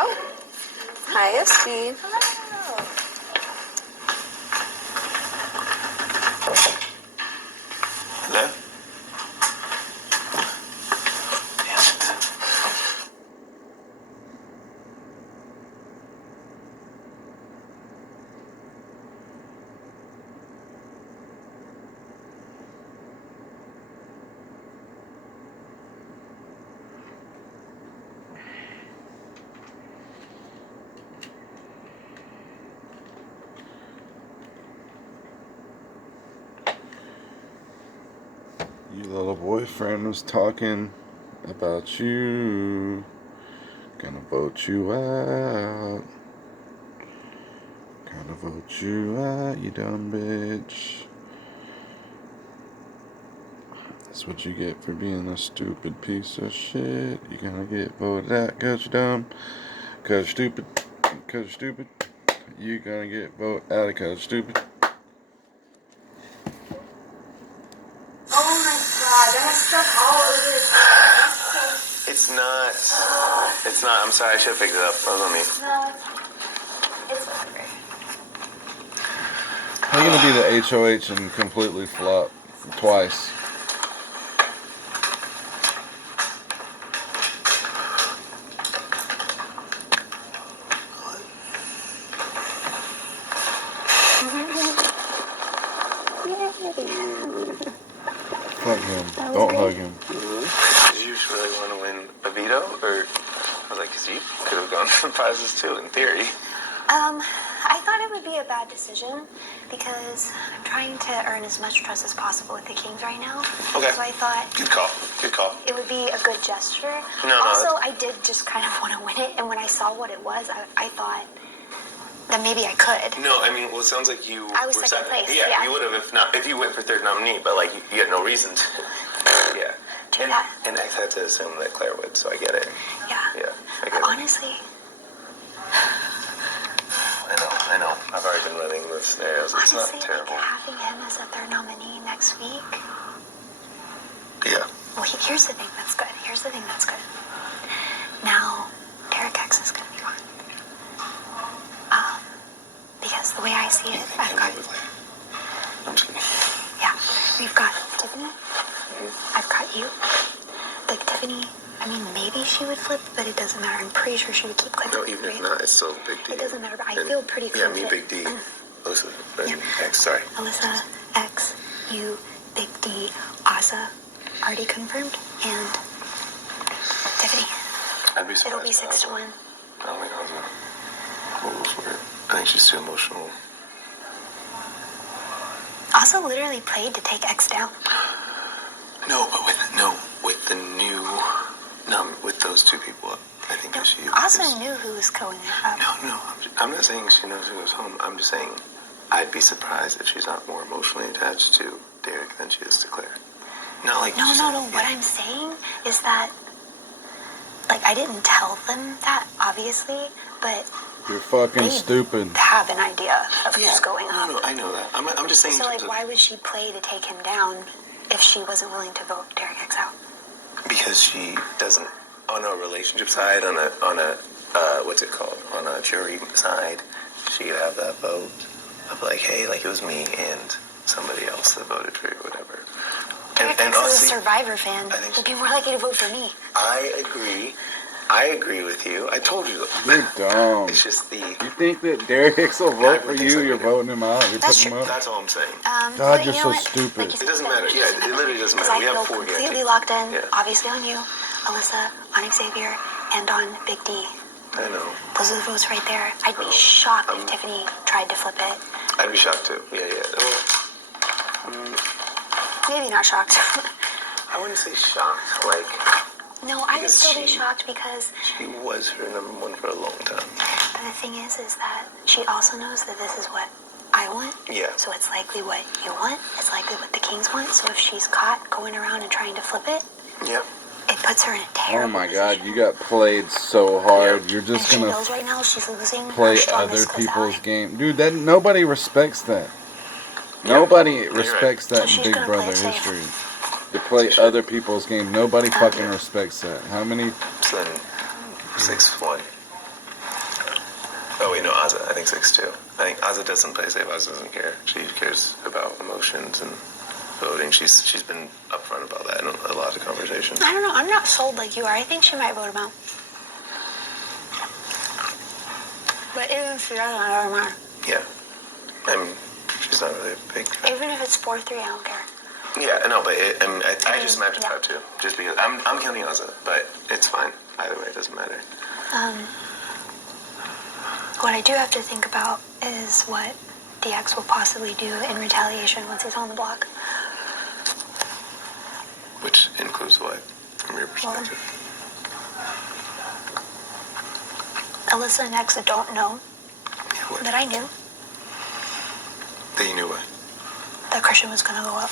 Oh. Hi, SB. Hello. Hello? Your little boyfriend was talking about you. Gonna vote you out. Gonna vote you out, you dumb bitch. That's what you get for being a stupid piece of shit. You're gonna get voted out cause you're dumb, cause you're stupid, cause you're stupid. You're gonna get voted out cause you're stupid. Oh my god, I have stuff all over the It's not. It's not. I'm sorry, I should have picked it up. That was on me. No, it's whatever. How you gonna be the HOH and completely flop twice? Fuck him. Don't hug him. Did you really want to win a veto? Or I was like, because you could have gone for prizes too, in theory. I thought it would be a bad decision because I'm trying to earn as much trust as possible with the Kings right now. Okay. So I thought Good call. Good call. it would be a good gesture. No, Also, I did just kind of want to win it, and when I saw what it was, I thought that maybe I could. No, I mean, well, it sounds like you I was were second place, Yeah, yeah. you would have if you went for third nominee, but like you had no reason to. Yeah. True and, that. And X had to assume that Claire would, so I get it. Yeah. Yeah, I get it. Honestly, I know. I've already been running the scenarios. It's not like terrible. having him as a third nominee next week. Yeah. Well, here's the thing that's good. Now, Derek X is going to be fine. Because the way I see it, I've got... I'm just kidding. Yeah, we've got Tiffany. I've got you. Like, Tiffany, I mean, maybe she would flip, but it doesn't matter. I'm pretty sure she would keep Claire. No, even if not, it's still Big D. It doesn't matter, but I feel pretty Yeah, confident. me, Big D. Alyssa, and Yeah. X, sorry. Alyssa, X, you, Big D, Asa, already confirmed, and Tiffany. I'd be surprised. It'll be 6-1. I don't think Asa will for it. I think she's too emotional. Asa literally played to take X down. No, but with the new, with those two people, I think that she. Asa knew who was going up. No, I'm not saying she knows who goes home. I'm just saying I'd be surprised if she's not more emotionally attached to Derek than she is to Claire. Not like No. What I'm saying is that, like, I didn't tell them that, obviously, but You're fucking they stupid. have an idea of who's going up. No, I know that. I'm just saying. So, like, why would she play to take him down if she wasn't willing to vote Derek X out? Because she doesn't, on a relationship side, on a what's it called? On a jury side, she'd have that vote of like, hey, like it was me and somebody else that voted for you, whatever. Derek X is a Survivor fan. He'd be more likely to vote for me. I agree with you. I told you. You're dumb. It's just the. You think that Derek X will vote for you? You're voting him out. You're That's putting him up. That's all I'm saying. God, But you're you so know what? stupid. Like you It doesn't matter. Yeah, it literally doesn't Because matter. We I have feel 4 games. completely locked in, Yeah. obviously on you, Alyssa, on Xavier, and on Big D. I know. Those are the votes right there. I'd be shocked if Tiffany tried to flip it. I'd be shocked too. Yeah. Maybe not shocked. I wouldn't say shocked. Like No, I would Because still be she- shocked because she was her number one for a long time. the thing is that she also knows that this is what I want. Yeah. So it's likely what you want. It's likely what the Kings want. So if she's caught going around and trying to flip it, Yep. it puts her in a terrible Oh my God, position. you got played so hard. You're And just she gonna knows right now she's losing play her other strongest people's ally. game, dude. That nobody respects that. Nobody respects So that in she's Big gonna play Brother it safe. history. To play other people's game, nobody fucking respects that. How many? So then 6-1. Oh wait, no, Azza. I think 6 too. I think Azza doesn't play safe. Azza doesn't care. She cares about emotions and voting. She's been upfront about that in a lot of conversations. I don't know. I'm not sold like you are. I think she might vote him out. But even if she doesn't, I don't mind. Yeah. She's not really a big fan. Even if it's 4-3, I don't care. Yeah, no, but I just imagine that too. Just because I'm counting Azza, but it's fine. Either way, it doesn't matter. What I do have to think about is what the ex will possibly do in retaliation once he's on the block. Which includes what, from your perspective? Alyssa and ex don't know What? that I knew That you knew what? that Christian was going to go up.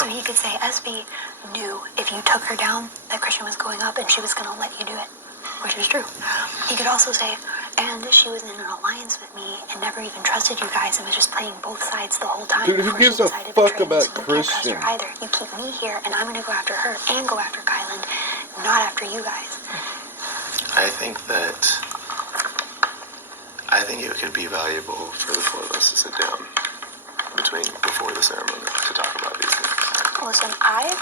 So he could say, SB knew if you took her down that Christian was going up and she was going to let you do it, which is true. He could also say, and she was in an alliance with me and never even trusted you guys and was just playing both sides the whole time. Dude, who gives a fuck about Christian? You can't trust her either. You keep me here and I'm going to go after her and go after Kylan, not after you guys. I think it could be valuable for the four of us to sit down before the ceremony to talk about these things. Listen, I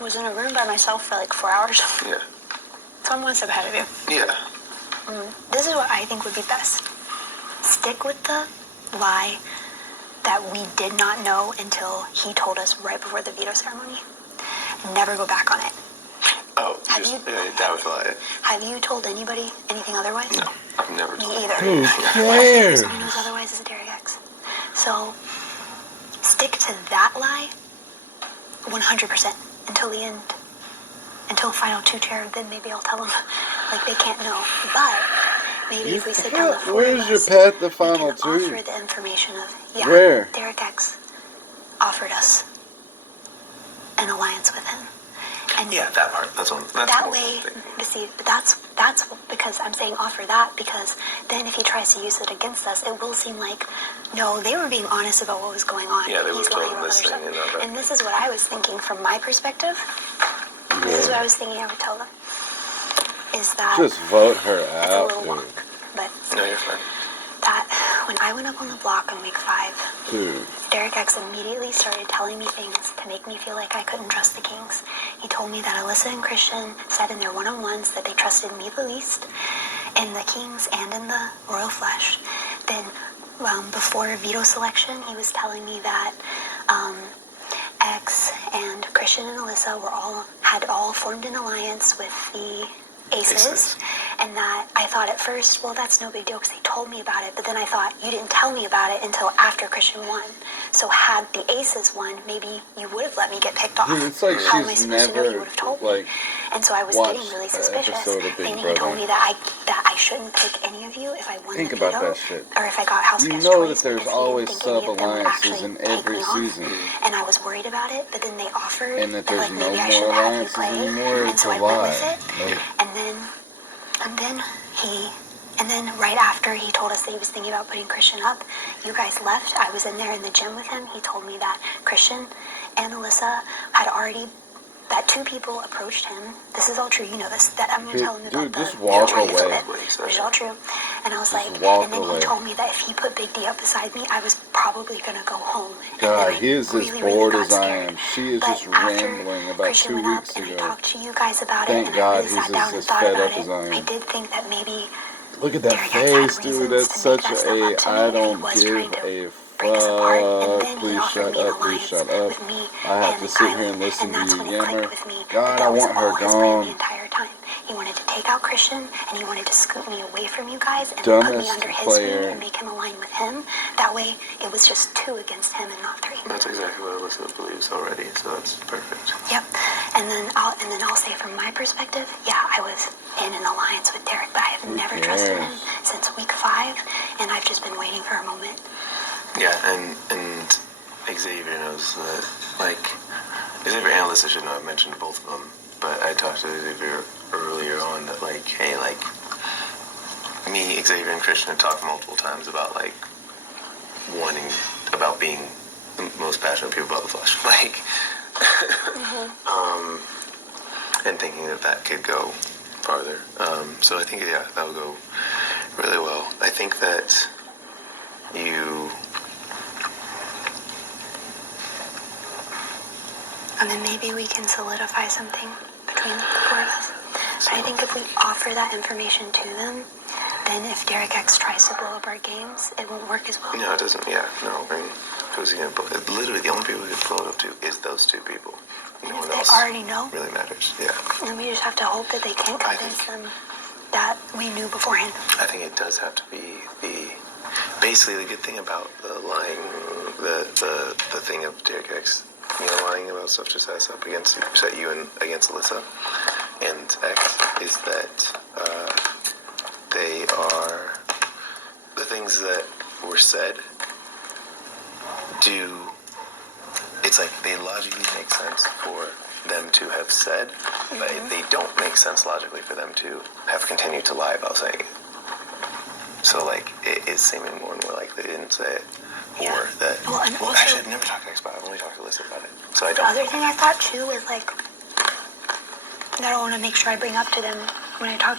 was in a room by myself for like 4 hours. Yeah. So I'm one step ahead of you. Yeah. This is what I think would be best. Stick with the lie that we did not know until he told us right before the veto ceremony. Never go back on it. Oh, that was a lie. Have you told anybody anything otherwise? No, I've never told Me either. Who Someone cares? knows otherwise is a Derek X. So stick to that lie 100% until the end. Until final two chair, then maybe I'll tell them like they can't know. But maybe if we sit down the four Where's of your us, path to we final can two? offer the information of Where? Derek X offered us an alliance with him. And Yeah, that part. That's that the way, thing. but see, but that's because I'm saying offer that because then if he tries to use it against us, it will seem like no, they were being honest about what was going on. Yeah, they He's were lying told about this other thing and stuff. all that. And this is what I was thinking from my perspective. This is what I was thinking I would tell them. Is that Just vote her it's a out, little dude. wonk, but No, you're fine. that when I went up on the block in week 5, Dude. Derek X immediately started telling me things to make me feel like I couldn't trust the Kings. He told me that Alyssa and Christian said in their one-on-ones that they trusted me the least in the Kings and in the Royal Flush. Then before veto selection, he was telling me that X and Christian and Alyssa had all formed an alliance with the Aces. And that I thought at first, well, that's no big deal because they told me about it. But then I thought, you didn't tell me about it until after Christian won. So had the Aces won, maybe you would have let me get picked off. Dude, it's like How am I she's supposed to know? You never, would have told me. like, And so I was watched getting really an suspicious. episode of Big And he Brother. told me that I shouldn't pick any of you if I won Think the about veto, that shit. or if I got house You guest know choice, that there's because he always didn't think any of them would sub-alliances actually in take every me off. season. And I was worried about it, but then they offered And that that there's like no maybe I more shouldn't have you alliances play, anymore, and it's so a I went lie. with it. Nope. And then right after he told us that he was thinking about putting Christian up, you guys left. I was in there in the gym with him. He told me that Christian and Alyssa had already, that 2 people approached him. This is all true. You know this. That I'm going to tell him about Dude, the just walk trade away. of it, which is all true. And I was Just like, walk and then away. he told me that if he put Big D up beside me, I was probably going to go home. And God, then I he is as really, bored got as I scared. am. She is But just after rambling about Christian 2 went up weeks and I ago. talked to you guys about Thank it, and God I really he's sat down and as thought fed about up it. as I am. I did think that maybe Look at that Derek X had face, dude. reasons That's to make such that stuff up to me, I and he don't was give trying to a break us apart. And fuck. then he Please offered shut me an up. Please alliance shut up. with me I have and to sit here Kylan, and listen and to that's you when it yammer. clicked with me. God, that I was want her all his plan gone. the entire time. He wanted to take out Christian, and he wanted to scoot me away from you guys and put me Dumbest under his player. wing and make him align with him. That way, it was just 2 against him and not 3. That's exactly what Alyssa believes already, so that's perfect. Yep. And then I'll say from my perspective, yeah, I was in an alliance with Derek, but I have never trusted him since week 5, and I've just been waiting for a moment. Yeah, and Xavier knows that, like, Xavier and Alyssa should know, I've mentioned both of them, but I talked to Xavier earlier on that, like, hey, like, me, Xavier, and Christian have talked multiple times about, like, about being the most passionate people about the Flush. Like, and thinking that could go farther. So I think, yeah, that'll go really well. I think that you... And then maybe we can solidify something between the four of us. But I think if we offer that information to them, then if Derek X tries to blow up our games, it won't work as well. No, it doesn't. Yeah, no. I mean, who's he going to blow? Literally, the only people who could blow it up to is those two people. And No if one they else already know, really matters. Yeah. then we just have to hope that they can't convince them that we knew beforehand. I think it does have to be basically the good thing about the lying, the thing of Derek X, lying about stuff to set us up against, set you and against Alyssa and X, is that they are, the things that were said it's like they logically make sense for them to have said, but they don't make sense logically for them to have continued to lie about saying it. So, like, it is seeming more and more like they didn't say it. Yeah. Or that... Well, and also, actually, I've never talked to X about it. I've only talked to Alyssa about it. So I the don't... other thing I thought, too, is, like, that I want to make sure I bring up to them when I talk to